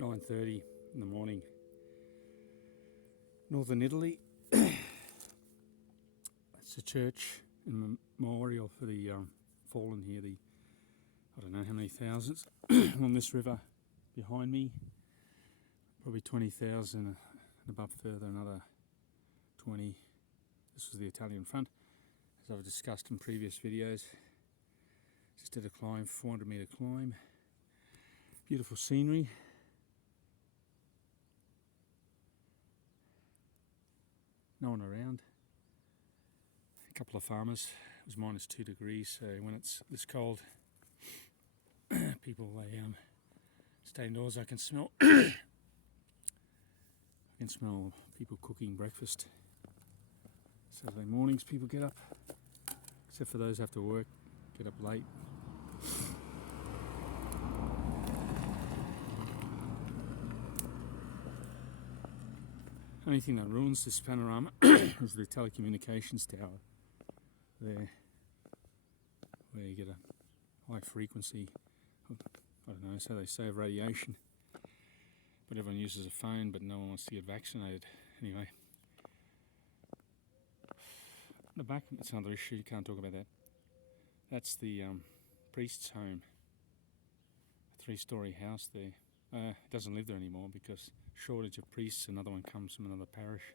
9:30 in the morning, northern Italy. It's a church in memorial for the fallen here, I don't know how many thousands on this river behind me, probably 20,000 and above further another 20. This was the Italian front, as I've discussed in previous videos. Just did a climb, 400 metre climb. Beautiful scenery. No one around. A couple of farmers. It was -2 degrees, so when it's this cold, people they stay indoors. I can smell people cooking breakfast. Saturday mornings people get up, except for those who have to work, get up late. Only thing that ruins this panorama is the telecommunications tower there, where you get a high frequency, I don't know, so they say, of radiation. But everyone uses a phone, but no one wants to get vaccinated. Anyway, the back, it's another issue, you can't talk about that. That's the priest's home, a 3-storey house there. It doesn't live there anymore because shortage of priests. Another one comes from another parish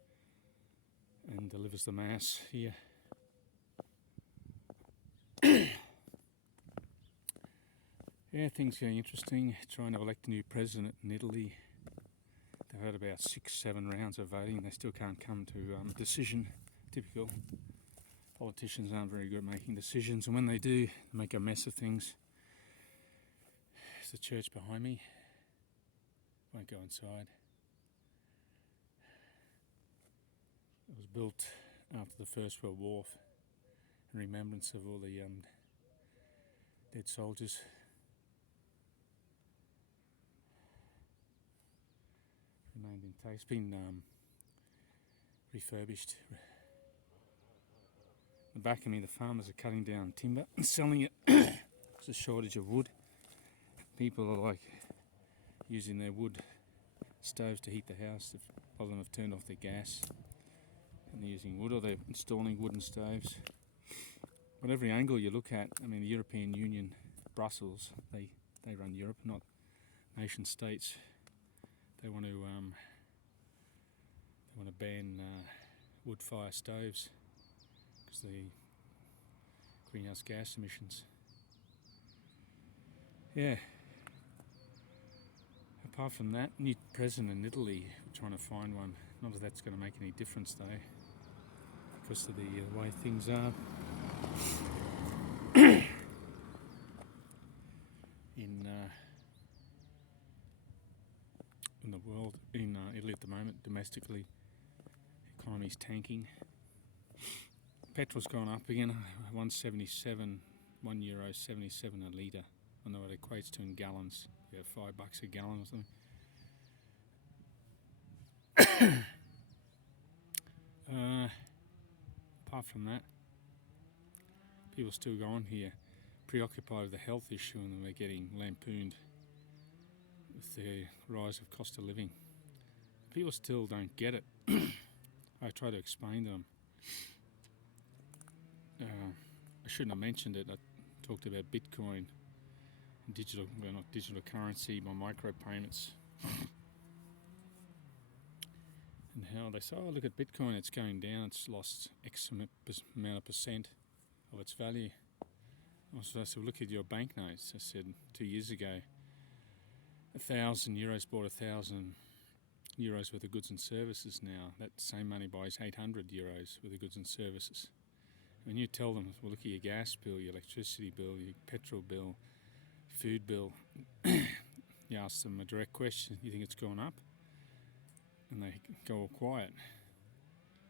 and delivers the mass here. Yeah, things getting interesting. Trying to elect a new president in Italy. They've had about 6-7 rounds of voting. They still can't come to a decision. Typical. Politicians aren't very good at making decisions, and when they do, they make a mess of things. There's the church behind me. Won't go inside. It was built after the First World War in remembrance of all the dead soldiers. Remained intact. It's been refurbished. The back of me, the farmers are cutting down timber and selling it. There's a shortage of wood. People are like using their wood stoves to heat the house. A lot of them have turned off their gas and they're using wood, or they're installing wooden stoves. But every angle you look at, I mean, the European Union, Brussels, they run Europe, not nation states. They want to ban wood fire stoves because of the greenhouse gas emissions. Yeah. Apart from that, new president in Italy, we're trying to find one. Not that that's going to make any difference though, because of the way things are. In the world, in Italy at the moment, domestically, the economy's tanking. Petrol's gone up again, €1.77 a litre. I know what it equates to in gallons. You have $5 a gallon or something. Apart from that, people still go on here preoccupied with the health issue, and we're getting lampooned with the rise of cost of living. People still don't get it. I try to explain to them. I shouldn't have mentioned it. I talked about Bitcoin and digital, well, not digital currency, but micropayments. And how they say, oh, look at Bitcoin, it's going down, it's lost X amount of percent of its value. I said, look at your banknotes. I said 2 years ago, €1,000 bought €1,000 worth of goods and services now. That same money buys €800 worth of goods and services. When you tell them, well, look at your gas bill, your electricity bill, your petrol bill, food bill, you ask them a direct question, you think it's gone up? And they go all quiet.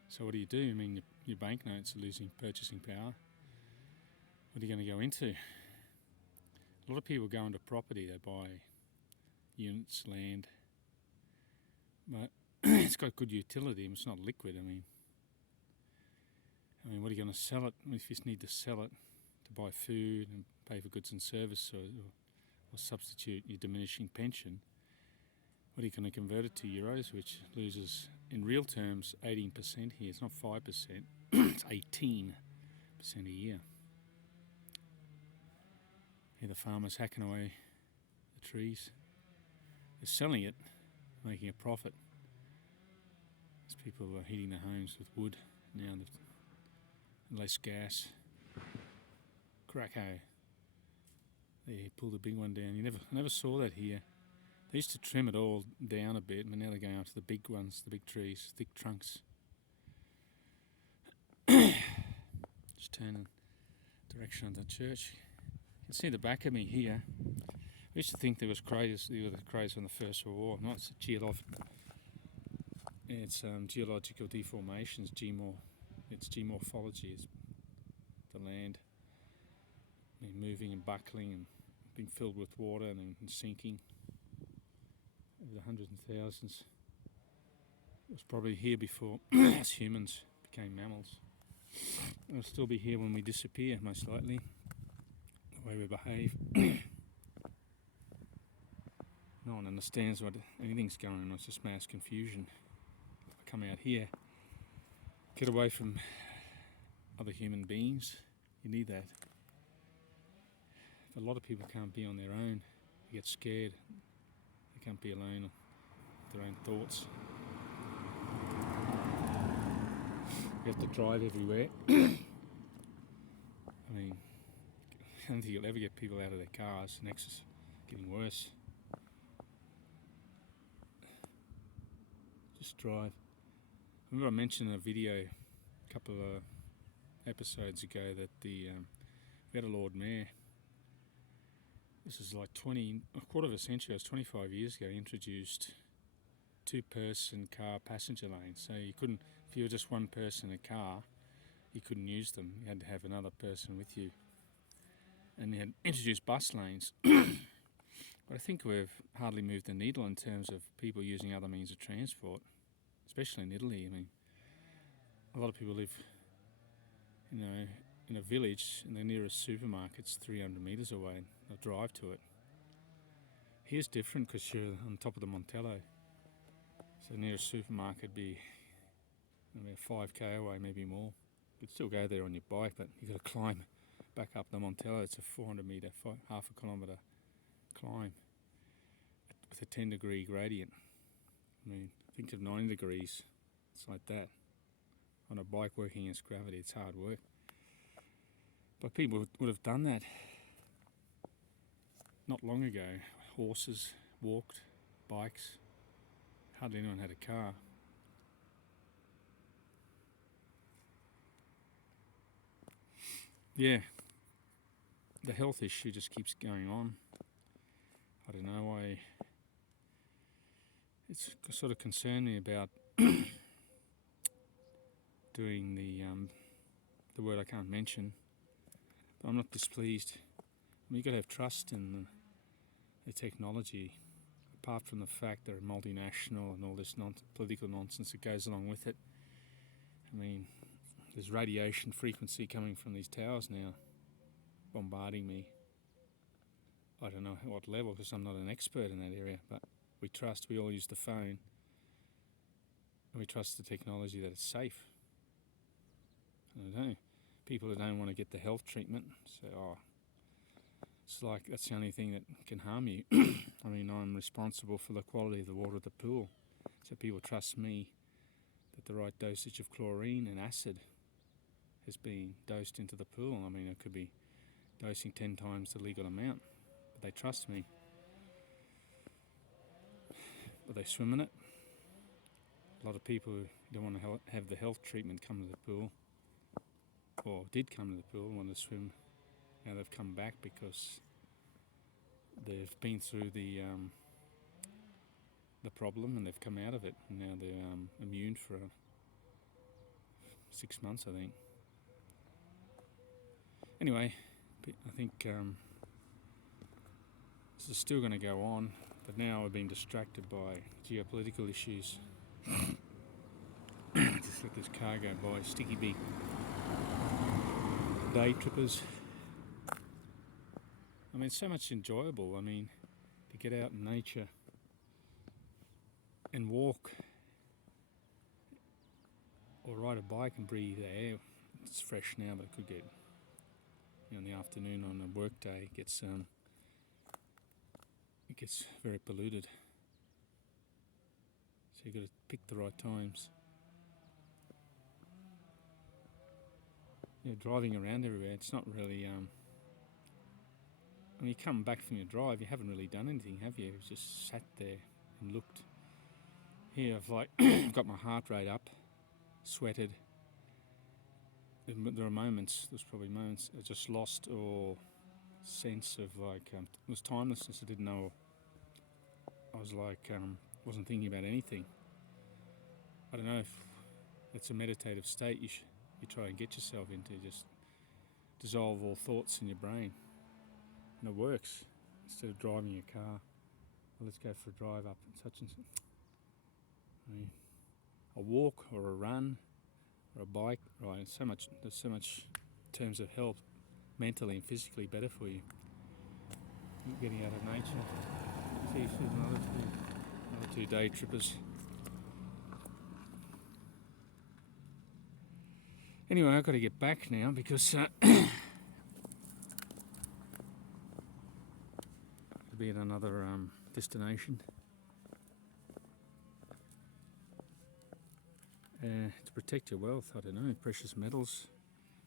So what do? I mean, your banknotes are losing purchasing power. What are you going to go into? A lot of people go into property, they buy units, land, but it's got good utility, it's not liquid. I mean, what are you going to sell it? If you just need to sell it to buy food and pay for goods and services, or substitute your diminishing pension, what are you going to convert it to euros, which loses in real terms 18% here. It's not 5%, it's 18% a year. Here the farmers hacking away the trees. They're selling it, making a profit. As people are heating their homes with wood now, less gas. Cracko. They pulled a big one down. I never saw that here. They used to trim it all down a bit, but now they're going up to the big ones, the big trees, thick trunks. Just turning direction of the church. You can see the back of me here. I used to think there were the craters on the First World War. No, it's geological deformations, it's geomorphology. It's the land moving and buckling and being filled with water and sinking over the hundreds and thousands. It was probably here before us humans became mammals. It'll still be here when we disappear, most likely, the way we behave. No one understands what anything's going on. It's just mass confusion. I come out here, get away from other human beings. You need that. If a lot of people can't be on their own, they get scared. They can't be alone with their own thoughts. You have to drive everywhere. I mean, I don't think you'll ever get people out of their cars. Next is getting worse. Just drive. I remember I mentioned in a video a couple of episodes ago that we had a Lord Mayor. This is like a quarter of a century, it was 25 years ago, he introduced two-person car passenger lanes. So you couldn't, if you were just one person in a car, you couldn't use them. You had to have another person with you. And he had introduced bus lanes. But I think we've hardly moved the needle in terms of people using other means of transport, especially in Italy. I mean, a lot of people live, in a village and the nearest supermarket's 300 metres away and they'll drive to it. Here's different because you're on top of the Montello. So the nearest supermarket would be maybe 5k away, maybe more. You could still go there on your bike, but you've got to climb back up the Montello. It's a 400 metre, half a kilometre climb with a 10-degree gradient. I mean, think of 90 degrees. It's like that. On a bike working against gravity, it's hard work. But people would have done that not long ago. Horses walked, bikes. Hardly anyone had a car. Yeah, the health issue just keeps going on. I don't know why. It's sort of concerned me about doing the word I can't mention. But I'm not displeased. I mean, you've got to have trust in the technology, apart from the fact they're multinational and all this political nonsense that goes along with it. I mean, there's radiation frequency coming from these towers now, bombarding me. I don't know at what level, because I'm not an expert in that area, but we all use the phone, and we trust the technology that it's safe. I don't know. People who don't want to get the health treatment say, it's like that's the only thing that can harm you. I mean, I'm responsible for the quality of the water at the pool, so people trust me that the right dosage of chlorine and acid has been dosed into the pool. I mean, it could be dosing 10 times the legal amount, but they trust me. But they swim in it. A lot of people who don't want to have the health treatment come to the pool, or did come to the pool, want to swim. Now they've come back because they've been through the problem and they've come out of it, and now they're immune for 6 months, I think. Anyway, I think this is still going to go on, but now we're being distracted by geopolitical issues. Just let this car go by, sticky beak. Day trippers. I mean, so much enjoyable. I mean, to get out in nature, and walk or ride a bike and breathe air. It's fresh now, but it could get, in the afternoon on a work day, it gets very polluted. So you've got to pick the right times. Driving around everywhere, it's not really, when you come back from your drive, you haven't really done anything, have you? You've just sat there and looked. Here I've got my heart rate up, sweated. There are moments, there's probably moments I just lost or sense of it was timelessness. I didn't know, I was wasn't thinking about anything. I don't know if it's a meditative state you try and get yourself into, just dissolve all thoughts in your brain. And it works. Instead of driving your car, well, let's go for a drive up and such and such. A walk or a run or a bike, right? There's so much in terms of health, mentally and physically better for you. Getting out of nature. See if there's another two day trippers. Anyway, I've got to get back now because I'll be at another destination. To protect your wealth, I don't know, precious metals.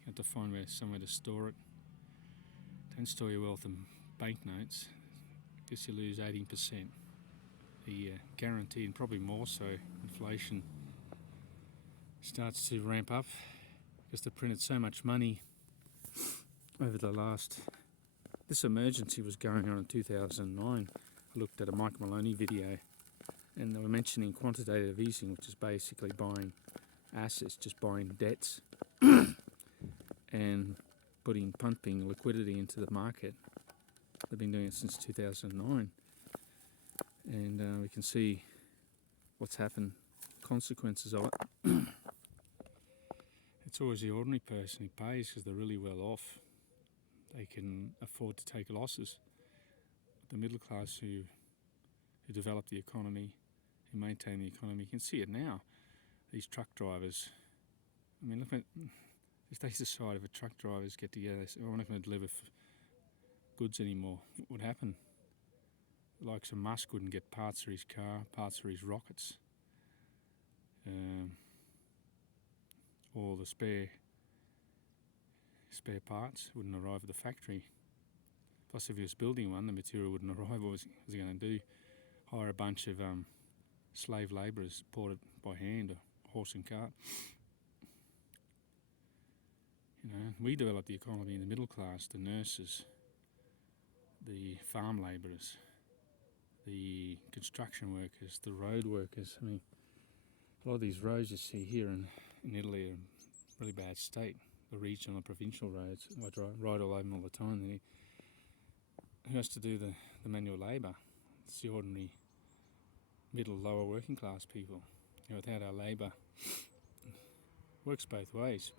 You have to find somewhere to store it. Don't store your wealth in banknotes. I guess you lose 18% a year, guaranteed, and probably more so. Inflation starts to ramp up because they printed so much money over the last... This emergency was going on in 2009. I looked at a Mike Maloney video and they were mentioning quantitative easing, which is basically buying assets, just buying debts and pumping liquidity into the market. They've been doing it since 2009, and we can see what's happened, consequences of it. It's always the ordinary person who pays because they're really well off. They can afford to take losses. The middle class who develop the economy, who maintain the economy, you can see it now. These truck drivers, I mean, look at, if they decide, if a truck drivers get together, they say, oh, we're not going to deliver goods anymore, what would happen? The likes of Musk wouldn't get parts for his car, parts for his rockets, or the spare parts wouldn't arrive at the factory. Plus, if he was building one, the material wouldn't arrive. What was he going to do? Hire a bunch of slave labourers, bought it by hand, a horse and cart. We developed the economy in the middle class, the nurses, the farm labourers, the construction workers, the road workers. I mean, a lot of these roads you see here in Italy are in really bad state. The regional and provincial roads, I ride all over them all the time. Who has to do the manual labour? It's the ordinary middle, lower working class people. Without our labour, works both ways.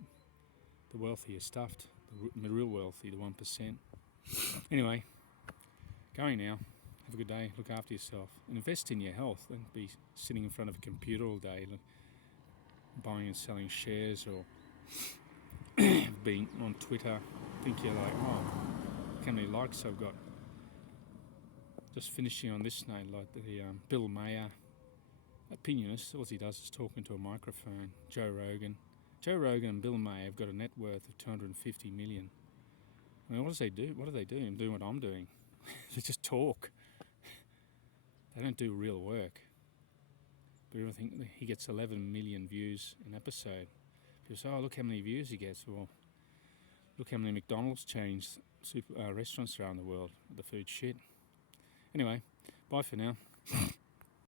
The wealthy are stuffed, the real wealthy, the 1%. Anyway, going now. Have a good day. Look after yourself and invest in your health. Don't be sitting in front of a computer all day, buying and selling shares, or being on Twitter. Think you're like, oh, look how many likes I've got. Just finishing on this note, like the Bill Maher, opinionist, all he does is talk into a microphone. Joe Rogan and Bill Maher have got a net worth of 250 million. I mean, what does they do? What do they do? I'm doing what I'm doing. They just talk. They don't do real work. But I think he gets 11 million views an episode. People say, oh, look how many views he gets. Well, look how many McDonald's chains, restaurants there are in the world. The food shit. Anyway, bye for now.